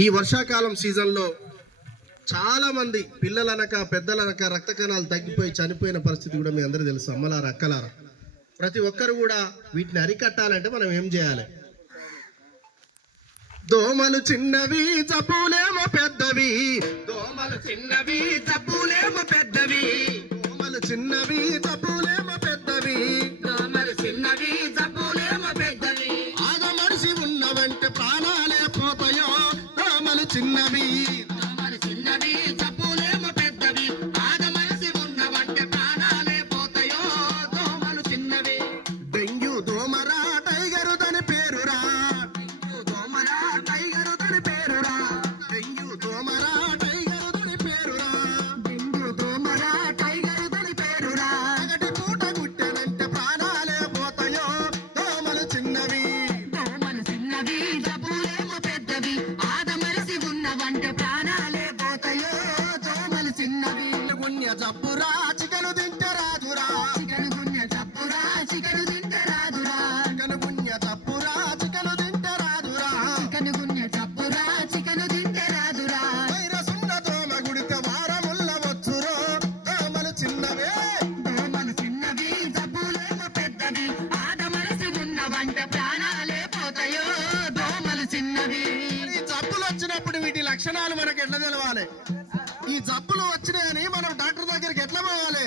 ఈ వర్షాకాలం సీజన్లో చాలా మంది పిల్లలనక పెద్దలనక రక్త కణాలు తగ్గిపోయి చనిపోయిన పరిస్థితి కూడా మీ అందరికీ తెలుసు. అమ్మలారా అక్కలారా, ప్రతి ఒక్కరు కూడా వీటిని అరికట్టాలంటే మనం ఏం చేయాలి? దోమలు చిన్నవి జబ్బులేమో పెద్దవి, దోమలు చిన్నవి జబ్బులేమో పెద్దవి, దోమలు చిన్నవి జబ్బులేమో పెద్దవి, దోమలు చిన్నవి జబ్బులేమో పెద్దవి. ఆగ మనిషి ఉన్నవంటే ప్రాణాలే పోతాయో. దోమలు చిన్నవి దోమలు చిన్నవి జబ్బులేమో పెద్దవి, ఆగ మనిషి ఉన్నవంటే ప్రాణాలే పోతాయో. దోమలు చిన్నవి. డెంగ్యూ దోమరా టైగరు దాని పేరురా, దోమల టైగరు దాని పేరురా, డెంగ్యూ దోమరా టైగరు దాని పేరురా, డెంగ్యూ దోమల టైగరు దాని పేరురా. పగటి పూట గుట్టెనంటే ప్రాణాలే పోతాయో. దోమలు చిన్నవి దోమలు చిన్నవి జబ్బులేమో పెద్దవి, ఆగ మనిషి ఉన్నవంటే ప్రాణాలే పోతాయో. దోమలు చిన్నవి. గుణ్య జబ్బురా చికెను తింటే రాదురా, చికెను గున్య జబ్బురా, చికెను తింటే రాదురా, చికెను గుణ్య జబ్బురా చికెను తింటే రాదురా. చికెను గున్య జబ్బురా, చికెను తింటే రాదురా. వైరస్ ఉన్న దోమ గుడితే వారముల్ల వచ్చురో. దోమలు చిన్నవే దోమలు చిన్నవి జబ్బులేమో పెద్దవి, ఆద మనిషి ఉన్నవంటే ప్రాణాలే పోతాయో. దోమలు చిన్నవి. ఈ జబ్బులు వచ్చినప్పుడు వీటి లక్షణాలు మనకు ఎట్లా తెలవాలి? ఈ జబ్బులు వచ్చినాయని మనం డాక్టర్ దగ్గరికి ఎట్లా పోవాలి?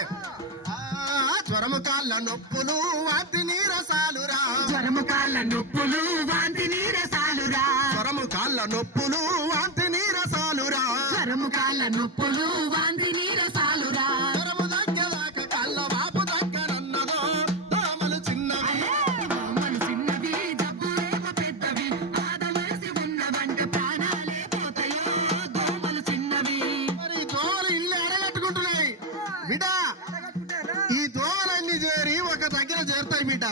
జ్వరము కాళ్ళ నొప్పులు వాంతి నీరసాలురా, జ్వరము కాళ్ళ నొప్పులు వాంతి నీరసాలురా, జ్వరము కాళ్ళ నొప్పులు వాంతి నీరసాలురా, జ్వరము కాళ్ళ నొప్పులు వాంతి నీరసాలురా. జ్వరము దగ్గదాక కాళ్ళ వాపు దగ్గరన్నదో. దోమలు చిన్నవి దోమలు చిన్నవి జబ్బులేమో పెద్దవి, ఆద మనిషి ఉన్నవంటే ప్రాణాలే పోతాయో. దోమలు చిన్నవి. మరి దోమలు ఇల్లు అడగట్టుకుంటున్నాయి బిడ్డ. ఈ దోమలన్నీ చేరి ఒక దగ్గర చేరుతాయి బిడ్డ.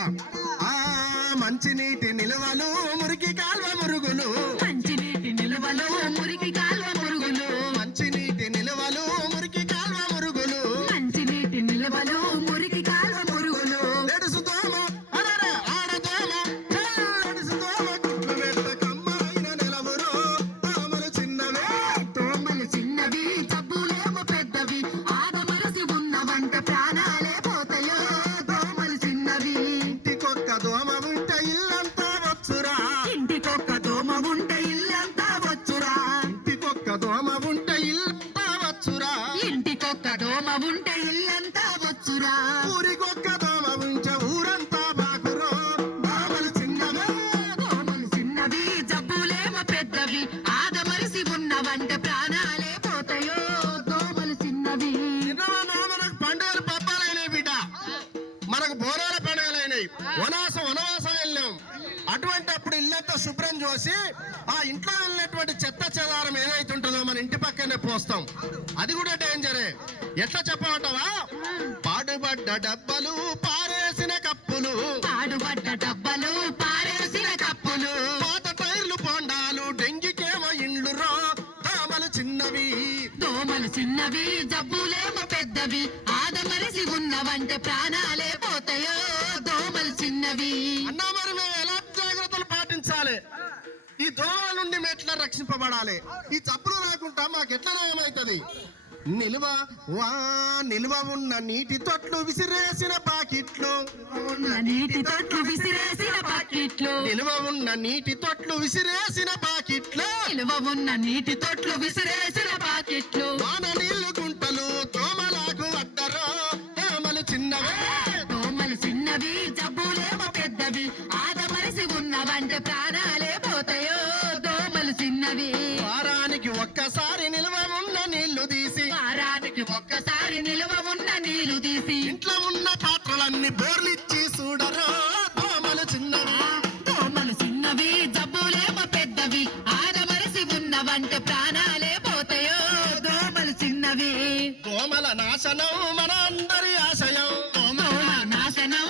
మంచినీటి నిల్వలు మురికి కాల్వ మురుగులు, మంచినీటి నిల్వలు మురికి కాల్వ మురుగులు, మంచినీటి నిల్వలు మురికి కాల్వ మురుగులు, మంచినీటి నిల్వలు మురికి కాల్వ మురుగులు. లెడుసు దోమ అరరే ఆడదోమ, లెడుసు దోమ గుడ్లు మెత్త కమ్మైన నెలవురు. దోమలు చిన్నవే దోమలు చిన్నవి జబ్బులేమో పెద్దవి, ఆద మనిషి ఉన్నవంటే ప్రాణాలే పోతాయో. దోమలు చిన్నవి. ఇంటికొక్క దోమ ఉంటే ఇల్లంతా వచ్చురా, ఇంటికొక్క దోమ ఉంటే ఇల్లంతా వచ్చురా, ఇంటికొక్క దోమ ఉంటే ఇల్లంతా వచ్చురా, ఇంటికొక్క దోమ ఉంటే ఇల్లంతా వచ్చురా. ఊరికొక్క దోమ ఉంటే ఊరంతా బాకురో. దోమలు చిన్నవే దోమలు చిన్నవి జబ్బులేమో పెద్దవి, ఆద మనిషి ఉన్నవంటే ప్రాణాలే పోతాయో. దోమలు చిన్నవి. చిన్నవన్నా మనకు పండుగలు పబ్బాలైనాయి బిడ్డ, మనకు బోనాల పండుగలైనాయి, వనవాసం వెళ్ళాం. అటువంటి అప్పుడు ఇల్లంతా శుభ్రం చేసి ఆ ఇంట్లో వెళ్ళినటువంటి చెత్త చెదారం ఏదైతే ఉంటుందో మన ఇంటి పక్కనే పోస్తాం. అది కూడా డేంజరే. ఎట్లా చెప్పమంటావా? పాడుబడ్డ డబ్బలు పారేసిన కప్పులు, పాడుబడ్డ డబ్బలు పారేసిన కప్పులు, పాత టైర్లు పోండాలు డెంగికేమో ఇండ్లు రో. దోమలు చిన్నవి దోమలు చిన్నవి జబ్బులేమో పెద్దవి, ఆద మనిషి ఉన్నవంటే ప్రాణాలే పోతాయో. దోమలు చిన్నవి. అన్నా మరి మేము ఎలా జాగ్రత్తలు పాటించాలి? ఈ దోమల నుండి మేము ఎట్లా రక్షింపబడాలి? ఈ జబ్బులు రాకుండా మాకు ఎట్లా నయమవుతుంది? నిల్వ ఉన్న నీటి తొట్లు విసిరేసిన పాకిట్లు, ఉన్న నీటి తొట్లు విసిరేసిన పాకెట్లు, నిల్వ ఉన్న నీటి తొట్లు విసిరేసిన పాకిట్లు, నిలువ ఉన్న నీటి తొట్లు విసిరేసిన పాకెట్లు, వాన నీళ్లు గుంటలు దోమలాకు వద్దరో. దోమలు చిన్నవే దోమలు చిన్నవి జబ్బులేమో పెద్దవి, ఆద మనిషి ఉన్నవంటే ప్రాణాలే పోతాయో. దోమలు చిన్నవి. వారానికి ఒక్కసారి నిల్వ ఉన్న నీళ్లు తీసి, వారానికి ఒక్కసారి నిలువ ఉన్న నీళ్లు తీసి, ఇంట్లో ఉన్న పాత్రలన్నీ బోర్లిచ్చి చూడరో. దోమలు చిన్నవి దోమలు చిన్నవి జబ్బులేమో పెద్దవి, ఆద మనిషి ఉన్నవంటే ప్రాణాలే పోతాయో. దోమలు చిన్నవి. దోమల నాశనం మన అందరి ఆశయం, దోమల నాశనం